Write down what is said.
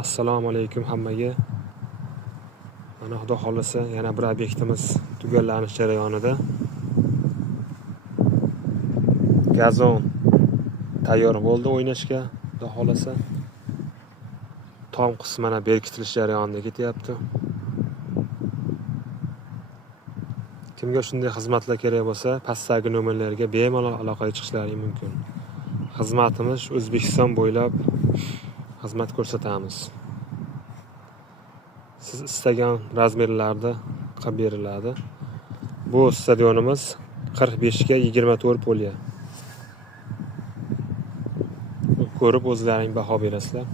Assalomu alaykum hammaga. Mana xudo xolisa yana bir obyektimiz tugallanish jarayonida. Gazon tayyor bo'ldi o'ynashga, xudo xolisa. Tom qismi mana berkitilish jarayonida ketyapti. Kimga shunday xizmatlar kerak bo'lsa, pastdagi nomerlarga bemalol aloqaga chiqishlari mumkin. Xizmatimiz O'zbekiston bo'ylab xizmat ko'rsatamiz. Siz istagan razmerlarda qilib beriladi. Bu stadionimiz 45 ga 24 polya. Ko'rib o'zlaring baho berasizlar.